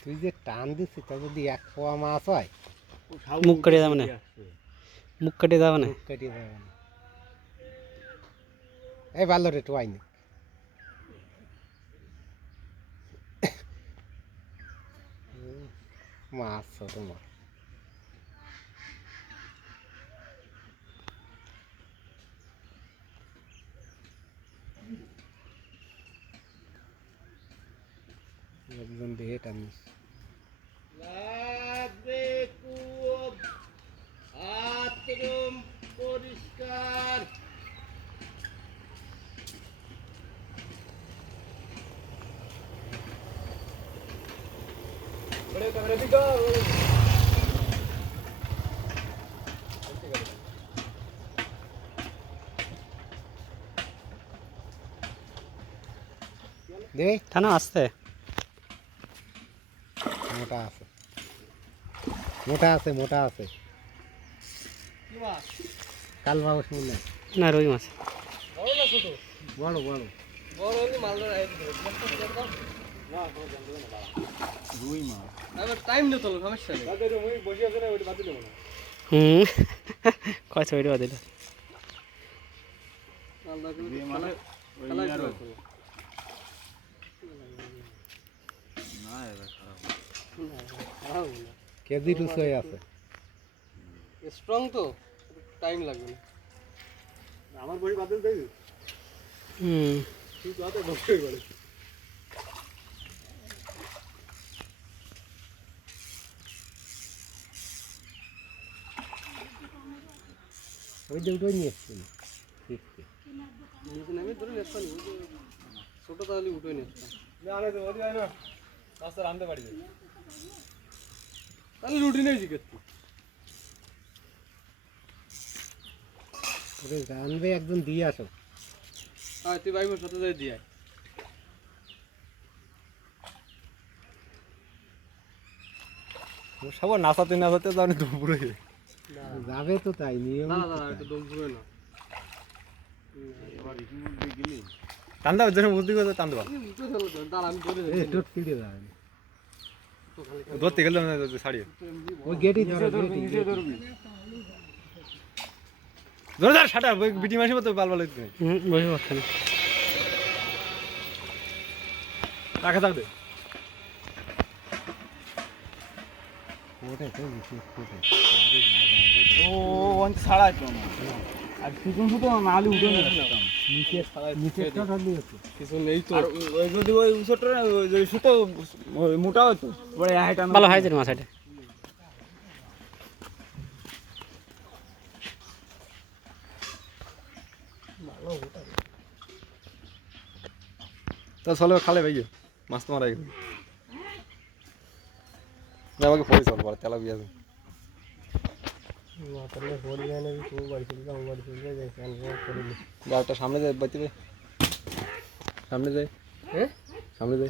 তুই যে টান দিচ্ছিস তা যদি এক পোয়া মাছ হয় মুখ কেটে যাবে না, মুখ কেটে যাবে না। মুখ কেটে যাবে না। এই ভালো রে একটু আইনি মাছ ছোট মাছ। একজন দিয়ে টানিস পরিষ্কার দে টানো আসতে। মোটা আছে মোটা আছে মোটা আছে কাল মাছ মনে না রুই মাছ। বড় না ছোট? বড় বড় বড় হলে মালদার রুই মাছ আবার টাইম নিতে হলো, সমস্যা নেই। হুম কয় ছয়টা দিল। মালদা খেলায় কেজি রুচই আছে স্ট্রং তো টাইম লাগবে না। আমার বড়ি বাদল দেই হুম তুই তো আতে বসে গেলে ওই যে উঠে নিয়ে এসছি নিচে নামে ধরে নেস্তা নি, ছোট তাহলে উঠে নেস্তা না আরে তো ওদি না রাস্তা রামতে পারি তাহলে রুটি নেই জিজ্ঞেস ওরে জানবে একজন দিয়ে আসো হ্যাঁ তুই ভাইবোর সাথে যাই দিয়ে সবার নাচাতে নাচাতে জানি দুপুরে যাবে তো তাই নিয়ে না না একটু দম ঘুরে না টান্দা যেন বুদ্ধি করে টান দেবা উঠে চলো তো, দাঁড়া আমি ধরে এই টোট ফিরে যাবে ধরতে গেলে ছাড়িয়ে ওই গেটই ধরে গেটই ধরে ধর সাটা বিটি মাসি মতো বাল বাল হুম বসে পাচ্ছে না। রাখা থাকবে ওটাই তো বিশেষ করে ও অন্ত ছাড়া তো আর পিছন ফুটো না আলি উঠে নিচে নিচে টোট দিয়ে কিছু নেই তো। ওই যদি ওই উসটা ওই সুতো মোটা হতো বড় হাইটা ভালো হয়েছে মাছ এটা। তো চলো খালে ভাই মাছ তো মারা গেল আমাকে পরে চল বড় তেলা বিয়ে মাতালে হরি জানে তো বাড়ি চলে আমার বাড়ি চলে যায় কেন করে গাড়িটা সামনে যায় বাইতে সামনে যায় হ্যাঁ সামনে যায়